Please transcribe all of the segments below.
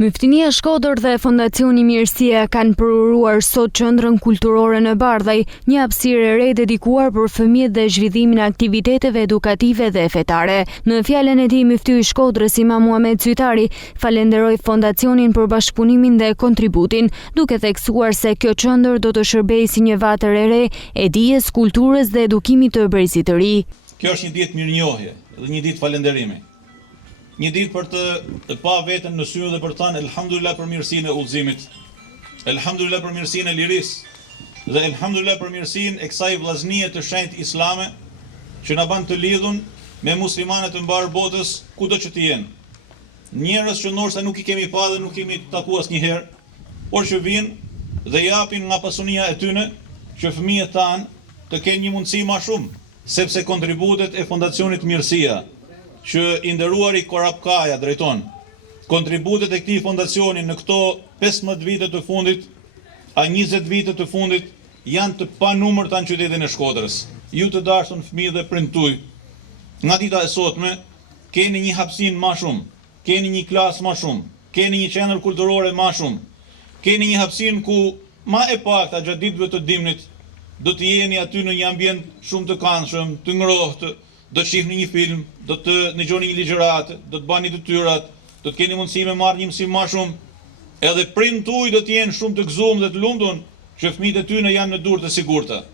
Myftinia Shkodër dhe Fondacioni Mirësia kanë përuruar sot qendrën kulturore në Bardhaj, një hapësirë e re dedikuar për fëmijët dhe zhvillimin e aktiviteteve edukative dhe fetare. Në fjalën e tij, myftyi i Shkodrës Imam Muhamet Sytari falenderoi Fondacionin për bashkëpunimin dhe kontributin, duke theksuar se kjo qendër do të shërbejë si një vatër e re e dijes, kulturës dhe edukimit të brezit të ri. Kjo është një ditë mirënjohje dhe një ditë falënderimi. Një ditë për të pa veten në sy dhe për të thënë elhamdulillah për mirësinë e udhëzimit, elhamdulillah për mirësinë e lirisë dhe elhamdulillah për mirësinë e kësaj vllaznie të shenjtë islame që na bën të lidhun me muslimanët e mbar botës kudo që të jenë. Njerëz që ndoshta nuk i kemi pa dhe nuk kemi takuar asnjëherë, por që vinë dhe japin nga pasunia e tyre që fëmijët tanë të kenë një mundësi më shumë, sepse kontributet e Fondacionit Mirësia që i nderuari Korapkaja drejton, kontributet e këtij fondacioni në këto 15 vite të fundit, a 20 vite të fundit, janë të panumërta në qytetin e Shkodrës. Ju të dashur fëmijë dhe prindtuj, nga dita e sotme, keni një hapësinë më shumë, keni një klasë më shumë, keni një qendër kulturore më shumë, keni një hapësinë ku më e pakta gjatë ditëve të dimnit do të jeni aty në një ambient shumë të këndshëm, të ngrohtë, do të shihni një film, do të dëgjoni një ligjërat, do të bani detyrat, do të keni mundësi me marrë një mësim më shumë, edhe prindët tuaj do të jenë shumë të gëzuar dhe të lumtur që fëmijët e tyre janë në durë të sigurta.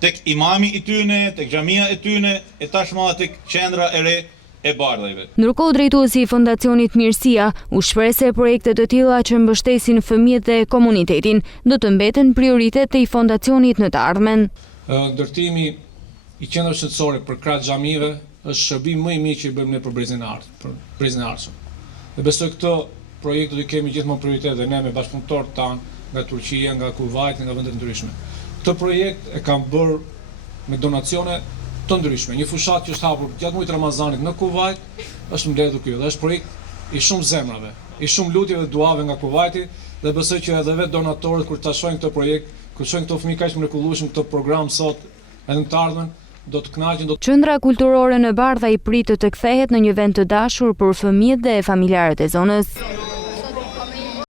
Tek imami i tyre, tek xhamia e tyre, e tashmë tek qendra e re e Bardhajve. Ndërkohë, drejtuesi i Fondacionit Mirësia u shpreh se projekte të tilla që mbështesin fëmijët dhe komunitetin do të mbeten prioritet i fondacionit në të ardhmen. Ndërtimi i qendrës shëndetësore për krah xhamive është shërbim më i mirë që i bëjmë ne për brezin e ardhshëm. Dhe besoj këto projekte do i kemi gjithmonë prioritet dhe ne me bashkëpunëtorët tanë nga Turqia, nga Kuvajt, nga vende të ndryshme. Këtë projekt e kam bërë me donacione të ndryshme. Një fushat që është hapur gjatë muajit Ramazanit në Kuvajt është mbledhur ky dhe është projekt i shumë zemrave, i shumë lutjeve dhe duave nga Kuvajti dhe besoj që edhe vetë donatorët kur ta shohin këtë projekt, kur shohin këto fëmijë kaq mrekullueshëm, këtë program sot edhe në të ardhmen, do të kënaqen. Qendra kulturore në Bardhaj pritet të kthehet në një vend të dashur për fëmijët dhe familjarët e zonës.